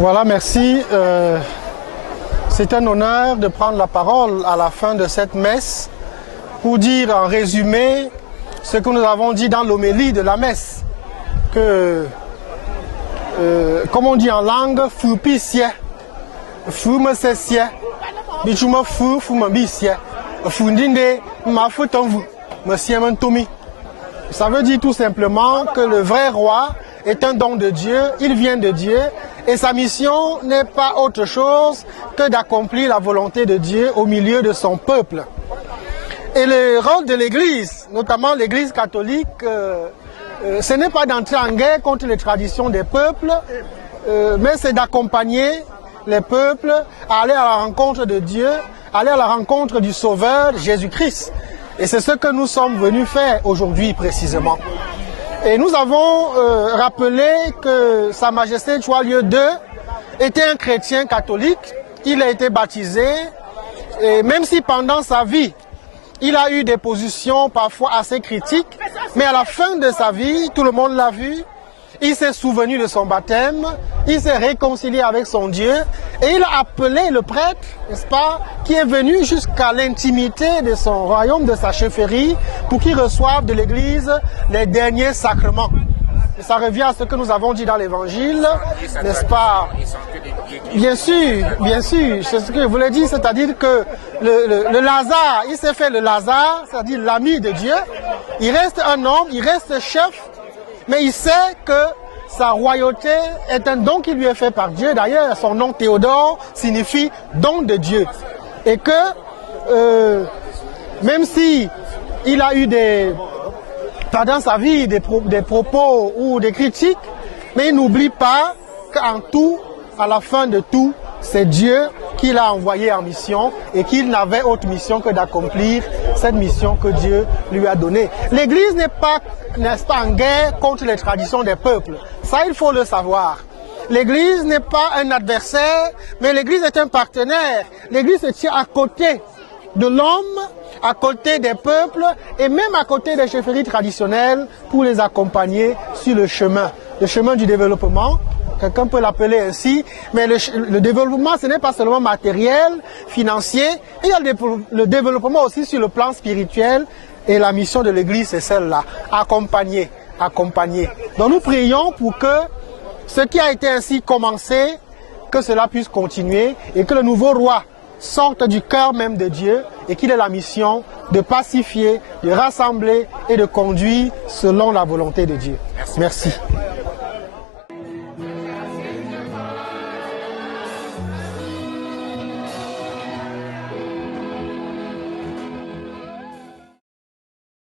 Voilà, merci. C'est un honneur de prendre la parole à la fin de cette messe pour dire en résumé ce que nous avons dit dans l'homélie de la messe. Que, comme on dit en langue, fou pissie, fou me sessie, bichuma fou me bissie, fou ndinde ma fou tanvou, me sien tomi. Ça veut dire tout simplement que le vrai roi est un don de Dieu, il vient de Dieu et sa mission n'est pas autre chose que d'accomplir la volonté de Dieu au milieu de son peuple. Et le rôle de l'Église, notamment l'Église catholique, ce n'est pas d'entrer en guerre contre les traditions des peuples, mais c'est d'accompagner les peuples à aller à la rencontre de Dieu, aller à la rencontre du Sauveur Jésus-Christ. Et c'est ce que nous sommes venus faire aujourd'hui précisément. Et nous avons rappelé que Sa Majesté Choa Lieu II était un chrétien catholique. Il a été baptisé, et même si pendant sa vie, il a eu des positions parfois assez critiques, mais à la fin de sa vie, tout le monde l'a vu, il s'est souvenu de son baptême, il s'est réconcilié avec son Dieu et il a appelé le prêtre, n'est-ce pas, qui est venu jusqu'à l'intimité de son royaume, de sa chefferie, pour qu'il reçoive de l'Église les derniers sacrements. Et ça revient à ce que nous avons dit dans l'Évangile, n'est-ce pas? Bien sûr, c'est ce que je voulais dire, c'est-à-dire que le Lazare, il s'est fait le Lazare, c'est-à-dire l'ami de Dieu, il reste un homme, il reste chef, mais il sait que sa royauté est un don qui lui est fait par Dieu. D'ailleurs, son nom Théodore signifie don de Dieu. Et que même si il a eu pendant sa vie des propos ou des critiques, mais il n'oublie pas qu'en tout, à la fin de tout, c'est Dieu qui l'a envoyé en mission et qu'il n'avait autre mission que d'accomplir cette mission que Dieu lui a donnée. L'Église n'est pas, n'est-ce pas, en guerre contre les traditions des peuples. Ça, il faut le savoir. L'Église n'est pas un adversaire, mais l'Église est un partenaire. L'Église se tient à côté de l'homme, à côté des peuples et même à côté des chefferies traditionnelles pour les accompagner sur le chemin du développement. Quelqu'un peut l'appeler ainsi, mais le développement, ce n'est pas seulement matériel, financier, il y a le développement aussi sur le plan spirituel, et la mission de l'Église, c'est celle-là, accompagner. Donc nous prions pour que ce qui a été ainsi commencé, que cela puisse continuer, et que le nouveau roi sorte du cœur même de Dieu, et qu'il ait la mission de pacifier, de rassembler et de conduire selon la volonté de Dieu. Merci.